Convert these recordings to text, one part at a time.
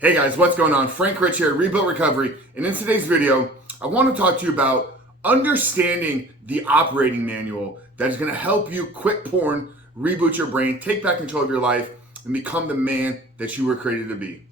Hey guys, what's going on? Frank Rich here, Reboot Recovery, and in today's video, I want to talk to you about understanding the operating manual that is going to help you quit porn, reboot your brain, take back control of your life, and become the man that you were created to be.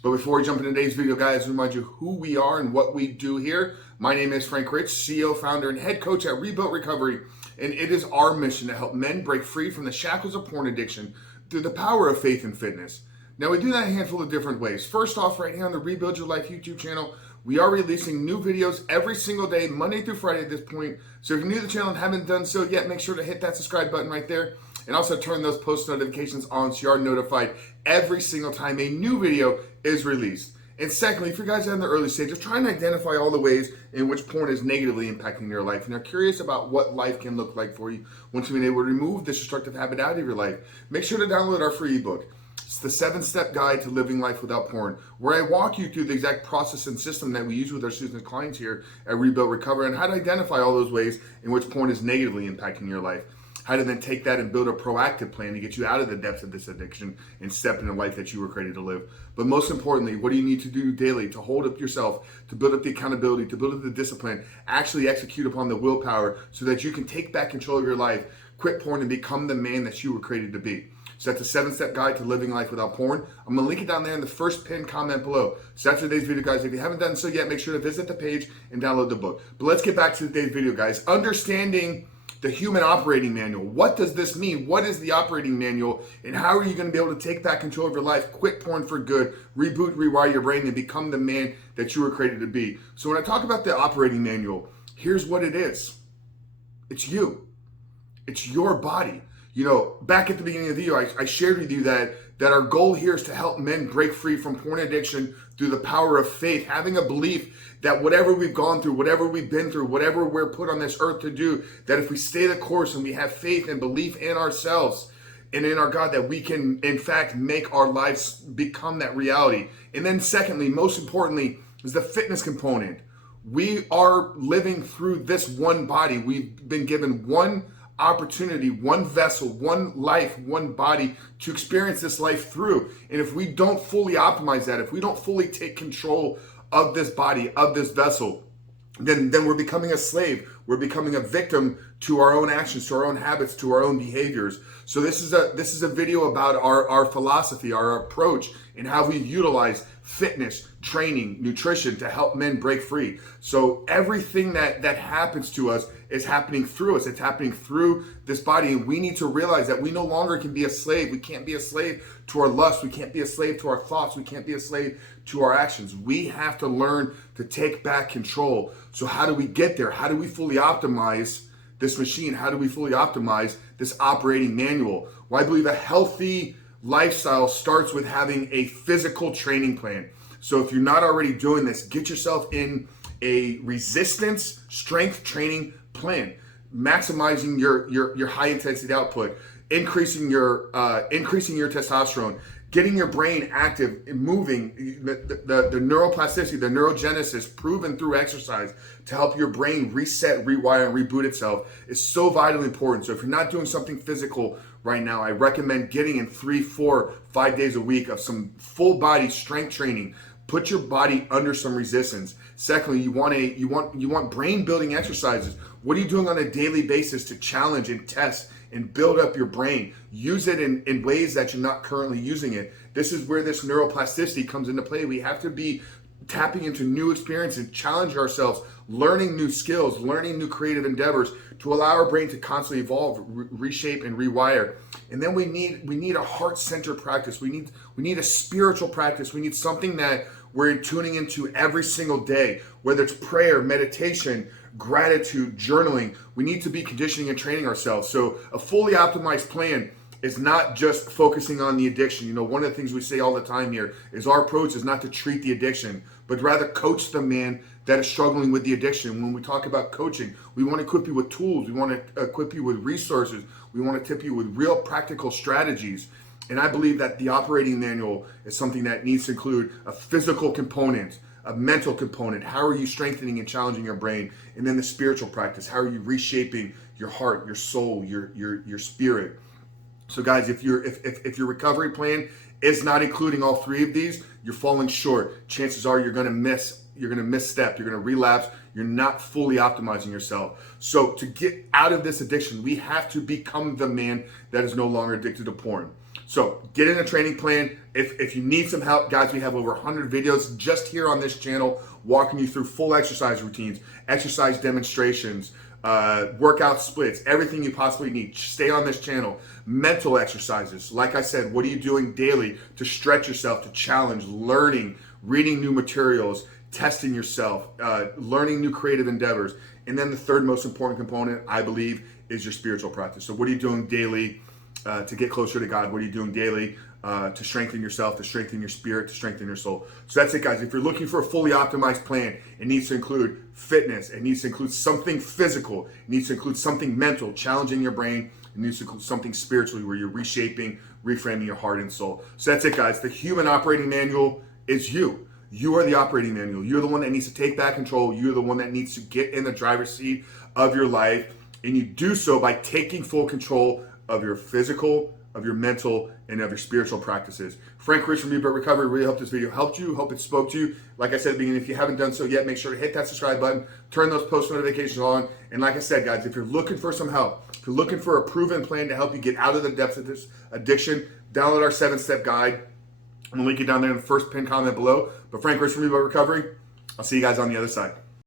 But before we jump into today's video, guys, remind you who we are and what we do here. My name is Frank Rich, CEO, founder, and head coach at Reboot Recovery, and it is our mission to help men break free from the shackles of porn addiction through the power of faith and fitness. Now, we do that a handful of different ways. First off, right here on the Rebuild Your Life YouTube channel, we are releasing new videos every single day, Monday through Friday at this point. So if you're new to the channel and haven't done so yet, make sure to hit that subscribe button right there. And also turn those post notifications on so you are notified every single time a new video is released. And secondly, if you guys are in the early stages, trying to identify all the ways in which porn is negatively impacting your life and are curious about what life can look like for you once you've been able to remove this destructive habit out of your life, make sure to download our free ebook. It's the 7-step guide to living life without porn, where I walk you through the exact process and system that we use with our students and clients here at Rebuild Recover and how to identify all those ways in which porn is negatively impacting your life. How to then take that and build a proactive plan to get you out of the depths of this addiction and step into a life that you were created to live. But most importantly, what do you need to do daily to hold up yourself, to build up the accountability, to build up the discipline, actually execute upon the willpower so that you can take back control of your life, quit porn, and become the man that you were created to be. So that's a 7-step guide to living life without porn. I'm gonna link it down there in the first pinned comment below. So that's today's video, guys. If you haven't done so yet, make sure to visit the page and download the book. But let's get back to today's video, guys. Understanding the human operating manual. What does this mean? What is the operating manual? And how are you gonna be able to take back control of your life, quit porn for good, reboot, rewire your brain, and become the man that you were created to be? So when I talk about the operating manual, here's what it is. It's you. It's your body. You know, back at the beginning of the video, I shared with you that our goal here is to help men break free from porn addiction through the power of faith, having a belief that whatever we've gone through, whatever we've been through, whatever we're put on this earth to do, that if we stay the course and we have faith and belief in ourselves and in our God, that we can, in fact, make our lives become that reality. And then secondly, most importantly, is the fitness component. We are living through this one body. We've been given one opportunity, one vessel, one life, one body to experience this life through. And if we don't fully optimize that, if we don't fully take control of this body, of this vessel, then we're becoming a slave. We're becoming a victim to our own actions, to our own habits, to our own behaviors. So this is a video about our philosophy, our approach, and how we utilize fitness, training, nutrition to help men break free. So everything that happens to us is happening through us. It's happening through this body. And we need to realize that we no longer can be a slave. We can't be a slave to our lust. We can't be a slave to our thoughts. We can't be a slave to our actions. We have to learn to take back control. So how do we get there? How do we fully optimize this machine? How do we fully optimize this operating manual? Well, I believe a healthy lifestyle starts with having a physical training plan. So if you're not already doing this, get yourself in a resistance strength training plan, maximizing your high intensity output, increasing your testosterone, getting your brain active, moving, the neuroplasticity, the neurogenesis proven through exercise to help your brain reset, rewire, and reboot itself is so vitally important. So if you're not doing something physical right now, I recommend getting in 3, 4, 5 days a week of some full body strength training. Put your body under some resistance. Secondly, you want brain building exercises. What are you doing on a daily basis to challenge and test and build up your brain? Use it in ways that you're not currently using it. This is where this neuroplasticity comes into play. We have to be tapping into new experiences, challenge ourselves, learning new skills, learning new creative endeavors to allow our brain to constantly evolve, reshape, and rewire. And then we need a heart-centered practice. We need a spiritual practice. We need something that we're tuning into every single day, whether it's prayer, meditation, gratitude, journaling. We need to be conditioning and training ourselves. So a fully optimized plan is not just focusing on the addiction. You know, one of the things we say all the time here is our approach is not to treat the addiction, but rather coach the man that is struggling with the addiction. When we talk about coaching, we want to equip you with tools. We want to equip you with resources. We want to tip you with real practical strategies. And I believe that the operating manual is something that needs to include a physical component, a mental component. How are you strengthening and challenging your brain? And then the spiritual practice. How are you reshaping your heart, your soul, your spirit? So guys, if your recovery plan is not including all 3 of these, you're falling short. Chances are you're going to misstep, you're going to relapse, you're not fully optimizing yourself. So to get out of this addiction, we have to become the man that is no longer addicted to porn. So get in a training plan. If you need some help, guys, we have over 100 videos just here on this channel walking you through full exercise routines, exercise demonstrations, workout splits, everything you possibly need. Stay on this channel. Mental exercises. Like I said, what are you doing daily to stretch yourself, to challenge, learning, reading new materials, testing yourself, learning new creative endeavors. And then the third most important component, I believe, is your spiritual practice. So what are you doing daily to get closer to God? What are you doing daily to strengthen yourself, to strengthen your spirit, to strengthen your soul? So that's it, guys. If you're looking for a fully optimized plan, it needs to include fitness. It needs to include something physical. It needs to include something mental, challenging your brain. It needs to include something spiritually where you're reshaping, reframing your heart and soul. So that's it, guys. The human operating manual is you. You are the operating manual. You're the one that needs to take back control. You're the one that needs to get in the driver's seat of your life. And you do so by taking full control of your physical, of your mental, and of your spiritual practices. Frank Rich from Reboot Recovery. Really hope this video helped you. Hope it spoke to you. Like I said at the beginning, if you haven't done so yet, make sure to hit that subscribe button, turn those post notifications on. And like I said, guys, if you're looking for some help, if you're looking for a proven plan to help you get out of the depths of this addiction, download our 7-step guide. I'm gonna link it down there in the first pinned comment below. But Frank Rich from Reboot Recovery, I'll see you guys on the other side.